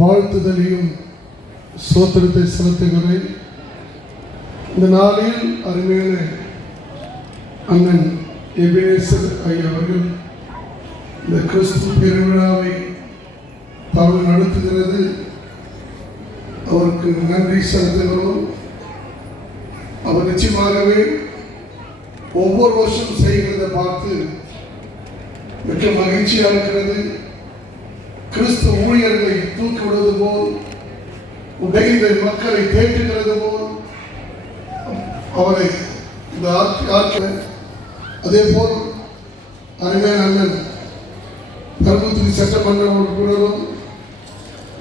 வாழ்த்துதலையும் சோத்திரத்தை செலுத்துகிறேன். இந்த நாளில் அருமையான அண்ணன் எபினேசர் ஐயா அவர்கள் இந்த கிறிஸ்து பெருவிழாவை தாங்கள் நடத்துகிறது. அவருக்கு நன்றி செலுத்துகிறோம். அவர் நிச்சயமாகவே ஒவ்வொரு வருஷம் செய்கிறதை பார்த்து மிக மகிழ்ச்சியாக இருக்கிறது. கிறிஸ்து ஊழியர்களை தூக்கிவிடுவது போல், உடைந்த மக்களை தேற்றுகிறது போல் அவரை இந்த அதே போல் அருமையான அண்ணன் தர்மபுரி சட்டமன்ற உறுப்பினரும்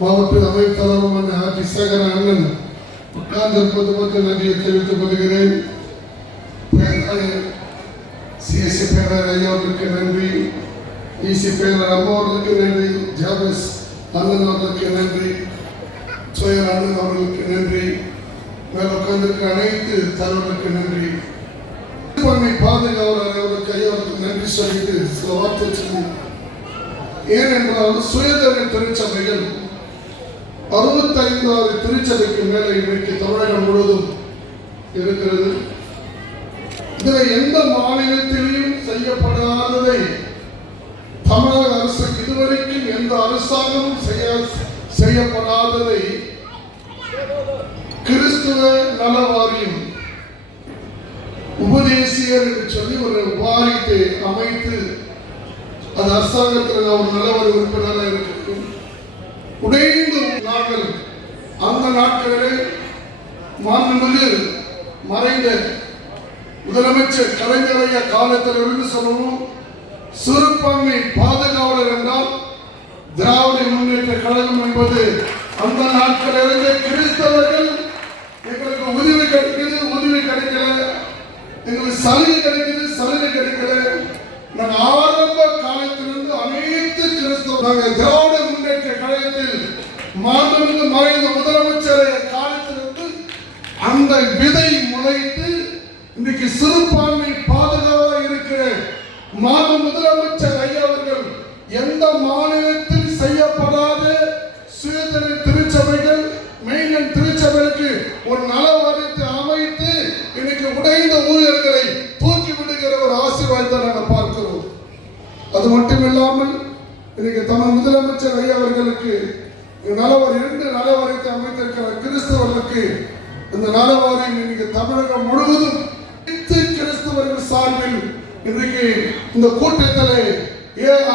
மாவட்ட அமைப்பு தலைவருமான ஆட்சி சேகர அண்ணன் உட்கார்ந்திருப்பது பற்றி நன்றியை தெரிவித்துக் கொள்கிறேன். சிஎஸ்சி பேரர் ஐயா அவர்களுக்கு நன்றி, இசி பேரர் அம்மா அவர்களுக்கு நன்றி, ஜாபஸ் அண்ணன் அவர்களுக்கு நன்றி, சோயர் அண்ணன் அவர்களுக்கு நன்றி, மேல உட்கார்ந்திருக்கிற அனைத்து தலைவர்களுக்கு நன்றி, பாதுகாவலர் அவர்களுக்கு ஐயாவுக்கு நன்றி சொல்லிட்டு சில வார்த்தை சொல்லி, ஏனென்றால் சுயதர திருச்சபைகள் 65 திருச்சபைக்கு மேலே இன்றைக்கு தமிழகம் முழுவதும் இருக்கிறது. இதில் எந்த மாநிலத்திலையும் செய்யப்படாததை தமிழக அரசு இதுவரைக்கும் எந்த அரசாங்கமும் செய்யப்படாததை கிறிஸ்துவ நல வாரியம் உபதேசியர் என்று சொல்லி ஒரு வாரியத்தை அமைத்து அது அரசாங்கத்தில் ஒரு நலவாரி உறுப்பினராக இருக்கிறோம். உடைந்து நாங்கள் அந்த நாட்களிலே மாண்புமிகு மறைந்த முதலமைச்சர் கலைஞரைய காலத்தில் இருந்து சொல்லணும், சிறுபான்மை பாதுகாவலர் என்றால் திராவிட முன்னேற்ற கழகம் என்பது அந்த நாட்களில் இருந்த கிறிஸ்தவர்கள் எங்களுக்கு உதவி கிடைக்குது, உதவி கிடைக்கல, எங்களுக்கு சலுகை கிடைக்குது, சலுகை கிடைக்கல. நாங்கள் ஆரம்ப காலத்திலிருந்து அனைத்து கிறிஸ்தவ நாங்கள் திராவிட முன்னேற்ற கழகத்தில் மாண்புமிகு மறைந்த முதலமைச்சர் காலத்திலிருந்து அந்த விதை முளைத்து இன்றைக்கு சிறுபான்மை பாதுகாவலாக இருக்கிற மாண்பு முதலமைச்சர் ஐயா அவர்கள் எந்த மாநிலத்தில் செய்யப்படாத சுயதர திருச்சபைகள் மெயின் திருச்சபைக்கு ஒரு நல வாரியத்தை அமைத்து இன்னைக்கு உடைந்த ஊழியர்களை தூக்கி விடுகிற ஒரு ஆசீர்வாதத்தை நாங்கள் பார்க்கிறோம். அது மட்டுமில்லாமல் இன்னைக்கு தமிழ் முதலமைச்சர் ஐயா அவர்களுக்கு 2 நல வாரியத்தை அமைத்திருக்கிற கிறிஸ்தவர்களுக்கு இந்த நல வாரியம் இன்னைக்கு தமிழகம் முழுவதும் கிறிஸ்தவர்கள் சார்பில் இன்றைக்கு இந்த கூட்டத்தில்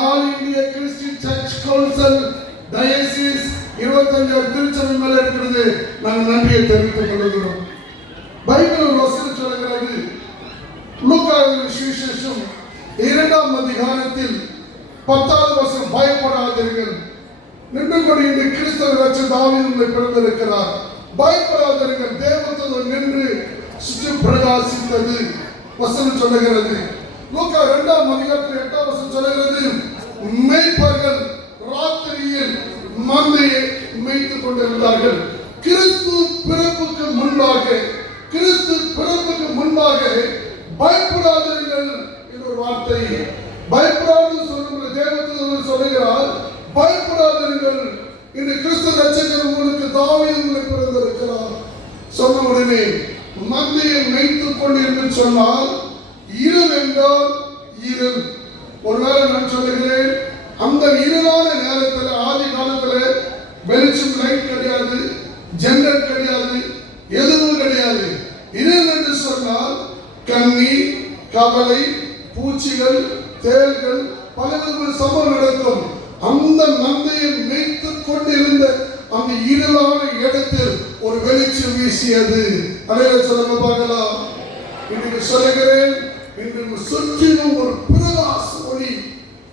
all India Christian church council diocese 25 திருச்சபை மேல இருக்கிறது. நாங்கள் நன்றியை தெரிவித்துக் கொள்கிறோம். பைபிள் ஒரு வசனம் சொல்கிறது, லூக்காவின் சுவிசேஷம் 2ஆம் அதிகாரத்தில் 10வது வசனம், பயப்படாதீர்கள், நின்று கொண்டு கிறிஸ்தவ ரட்சகர் தாவீது உங்களை பிறந்திருக்கிறார், பயப்படாதீர்கள், தேவதூதன் நின்று சுற்றி பிரகாசித்தது வசனம் சொல்லுகிறது. லூக்கா 2ஆம் அதிகாரத்தில் 8ஆம் வசனம் சொல்லுகிறது, மேய்ப்பர்கள் ராத்திரியில் மந்தையை மேய்த்துக் கொண்டிருந்தார்கள். கிறிஸ்து பிறப்புக்கு முன்பாக பயப்படாதீர்கள் என்ற ஒரு வார்த்தை, பயப்படாது சொல்லுங்கள், தேவதூதன் சொல்லுகிறார், பயப்படாதீர்கள், இந்த கிறிஸ்து ரட்சகர் உங்களுக்கு தாவீது உங்களை பிறந்திருக்கிறார். சொன்ன உடனே மந்தையை மேய்த்துக் கொண்டிருந்து சொன்னால் இருள் என்றால் இருள். ஒருவேளை நான் சொல்லுகிறேன், அந்த இருளான நேரத்தில் ஆதி காலத்தில் வெளிச்சம் லைட் கிடையாது, ஜெனரேட் கிடையாது, எதுவும் கிடையாது. இருள் என்று சொன்னால் கண்ணி, கவலை, பூச்சிகள், தேள்கள், பலவிதமான சம்பவம் நடக்கும். அந்த மந்தையை மேய்த்துக் கொண்டிருந்த அந்த இருளான இடத்தில் ஒரு வெளிச்சம் வீசியது. அடையாள சொல்லுங்க பார்க்கலாம். இன்னைக்கு சொல்லுகிறேன், இன்று சுற்றிலும் ஒரு பிரகாச ஒளி.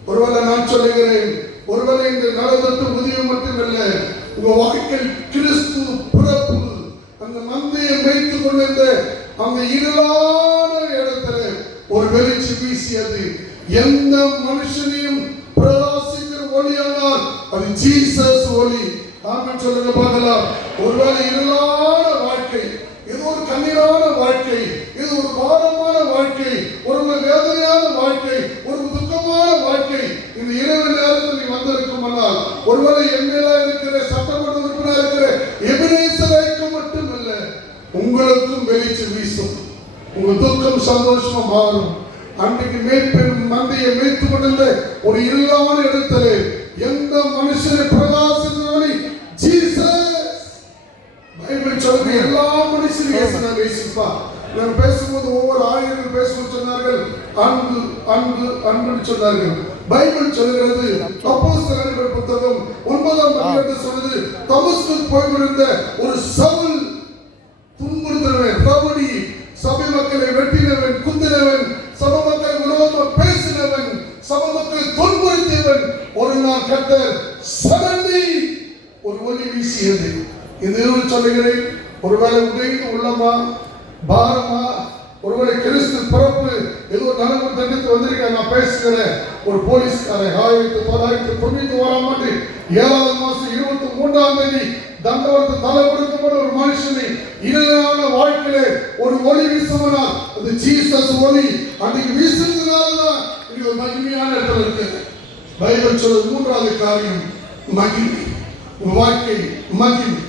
ஒருவேளை நான் சொல்லுகிறேன், ஒருவேளை இங்கு நடந்தது உதவி மட்டுமல்ல, உங்க வாழ்க்கையில் கிறிஸ்து பிறப்பு அந்த மந்தையை வைத்துக் கொண்டிருந்த அந்த இருளான இடத்துல ஒரு வெளிச்சம் வீசியது. எந்த மனுஷனையும் பிரகாசிக்கிற ஒளியானால் அது ஜீசஸ் ஒளி. ஆமென் சொல்லுங்க பார்க்கலாம். ஒருவேளை இருளான வாழ்க்கை, இது ஒரு கண்ணீரான வாழ்க்கை, இது ஒரு பாரமான வாழ்க்கை, ஒரு வேதனையான வாழ்க்கை, ஒரு துக்கமான வாழ்க்கை, இந்த இரவு நேரத்தில் நீ வந்திருக்கும். ஒருவேளை என் மேல இருக்கிற சட்டம் உங்க துக்கம் சந்தோஷமா மாறும். அன்றைக்கு மேய்ப்பெண் மந்தையை மேய்த்து கொண்டிருந்த ஒரு இருளான இடத்துல எந்த மனுஷனை பிரகாசத்தோடு ஜீசஸ் பைபிள் சொல்லுது எல்லா மனுஷனையும் இயேசு நேசிப்பா. நான் பேசும்போது ஒவ்வொரு ஆயிரம் பேசும்போது சொன்னார்கள் அன்பு அன்பு அன்புன்னு சொன்னார்கள். பைபிள் சொல்கிறது அப்போஸ்தலர்கள் புத்தகம் 9ஆம் அதிகாரத்தில் சொல்லுது தமஸ்குக்கு போய் கொண்டிருந்த ஒரு சவுல் துன்புறுத்தினவன், ரவுடி, சபை மக்களை வெட்டினவன், குத்தினவன், சபை மக்களை விரோதமாக பேசினவன், சபை மக்களை துன்புறுத்தியவன், ஒரு நாள் கர்த்தர் சடன்லி ஒரு ஒளி வீசியது. இது சொல்லுகிறேன், ஒருவேளை உடைந்து உள்ளமா பாரமா, ஒருவேளை கிறிஸ்து பிறப்பு ஏதோ நலவு தண்டித்து வந்திருக்க நான் பேசுகிறேன். ஒரு போலீஸ்காரன் 1991ஆம் ஆண்டு 7ஆம் மாசம் 23ஆம் தேதி தண்டவரத்தை தலை கொடுக்கப்பட்ட ஒரு மனுஷனை இணையான வாழ்க்கையில ஒரு ஒளி வீசுவனா அது ஜீசஸ் ஒளி. அன்றைக்கு வீசுறதுனாலதான் இது ஒரு மகிமையான இடத்துல இருக்கு. பைபிள் சொல்ற மூன்றாவது காரியம் மகிமை. வாழ்க்கை மகிமை.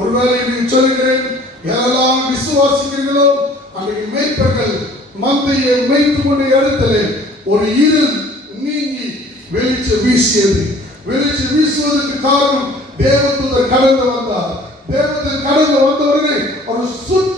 ஒருவேளை நீங்க சொல்லுகிறேன் யாரெல்லாம் விசுவாசிக்கிறீர்களோ அன்றைக்கு மேய்ப்பர்கள் மந்தையை மேய்த்து கொண்ட இடத்துல ஒரு இருள் நீங்கி வெளிச்சம் வீசியது. வெளிச்சம் வீசுவதற்கு காரணம் தேவதூதர் கடந்து வந்தார். தேவதூதர் கடந்து வந்தவர்கள் ஒரு சுத்த